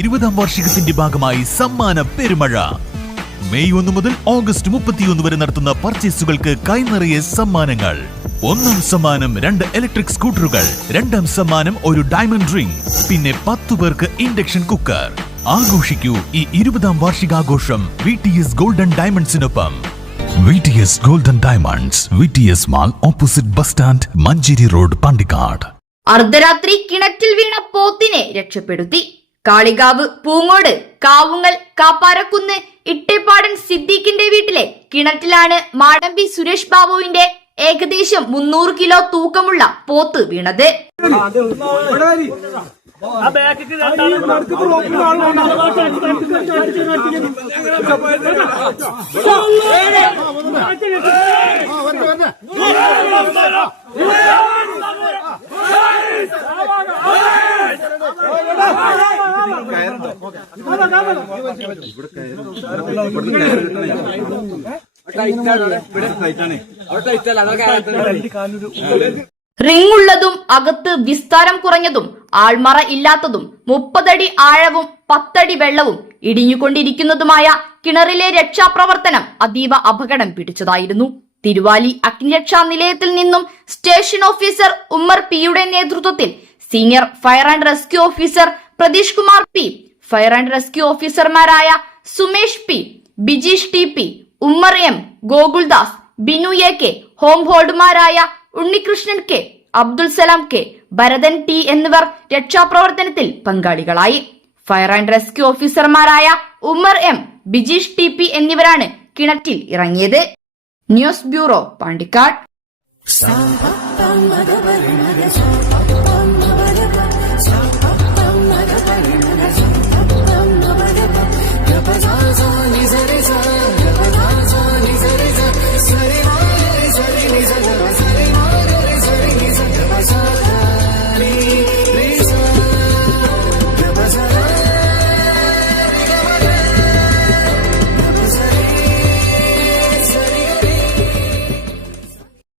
20ാം വാർഷികത്തിന്റെ ഭാഗമായി സമ്മാന പെരുമഴ. മെയ് 1 മുതൽ ഓഗസ്റ്റ് 31 വരെ നടത്തുന്ന പർച്ചേസുകൾക്ക് കൈനിറയെ സമ്മാനങ്ങൾ. 1ാം സമ്മാനം 2 ഇലക്ട്രിക് സ്കൂട്ടറുകൾ, 2ാം സമ്മാനം ഒരു ഡയമണ്ട് റിംഗ്, പിന്നെ 10 പേർക്ക് ഇൻഡക്ഷൻ കുക്കർ. ആഘോഷിക്കൂ ഈ 20ാം വാർഷികാഘോഷം VTS ഗോൾഡൻ ഡയമണ്ട്സിനൊപ്പം. VTS golden diamonds, VTS mall opposite bus stand, Manjeri road, Pandikkad. അർദ്ധരാത്രി കിണറ്റിൽ വീണ പോത്തിനെ രക്ഷപ്പെടുത്തി. കാളികാവ്, പൂങ്ങോട്, കാവുങ്ങൽ, കാപ്പാരക്കുന്ന്, ഇട്ടേപ്പാടൻ സിദ്ദീഖിന്റെ വീട്ടിലെ കിണറ്റിലാണ് മാടമ്പി സുരേഷ് ബാബുവിന്റെ ഏകദേശം 300 കിലോ തൂക്കമുള്ള പോത്ത് വീണത്. റിങ്ങുള്ളതും അകത്ത് വിസ്താരം കുറഞ്ഞതും ആൾമറ ഇല്ലാത്തതും 30 അടി ആഴവും 10 അടി വെള്ളവും ഇടിഞ്ഞുകൊണ്ടിരിക്കുന്നതുമായ കിണറിലെ രക്ഷാപ്രവർത്തനം അതീവ അപകടം പിടിച്ചതായിരുന്നു. തിരുവാലി അഗ്നിരക്ഷാ നിലയത്തിൽ നിന്നും സ്റ്റേഷൻ ഓഫീസർ ഉമ്മർ പിയുടെ നേതൃത്വത്തിൽ senior fire and rescue officer Prateesh Kumar P, fire and rescue ഓഫീസർമാരായ Sumesh P, Bijeesh T P, Ummer M, Gokuldas, Binu A K, home ഹോൾഡുമാരായ Unnikrishnan K, Abdul Salam K, Bharathan T എന്നിവർ രക്ഷാപ്രവർത്തനത്തിൽ പങ്കാളികളായി. ഫയർ ആൻഡ് റെസ്ക്യൂ ഓഫീസർമാരായ Ummer M, Bijeesh T P എന്നിവരാണ് കിണറ്റിൽ ഇറങ്ങിയത്. News bureau, Pandikkad.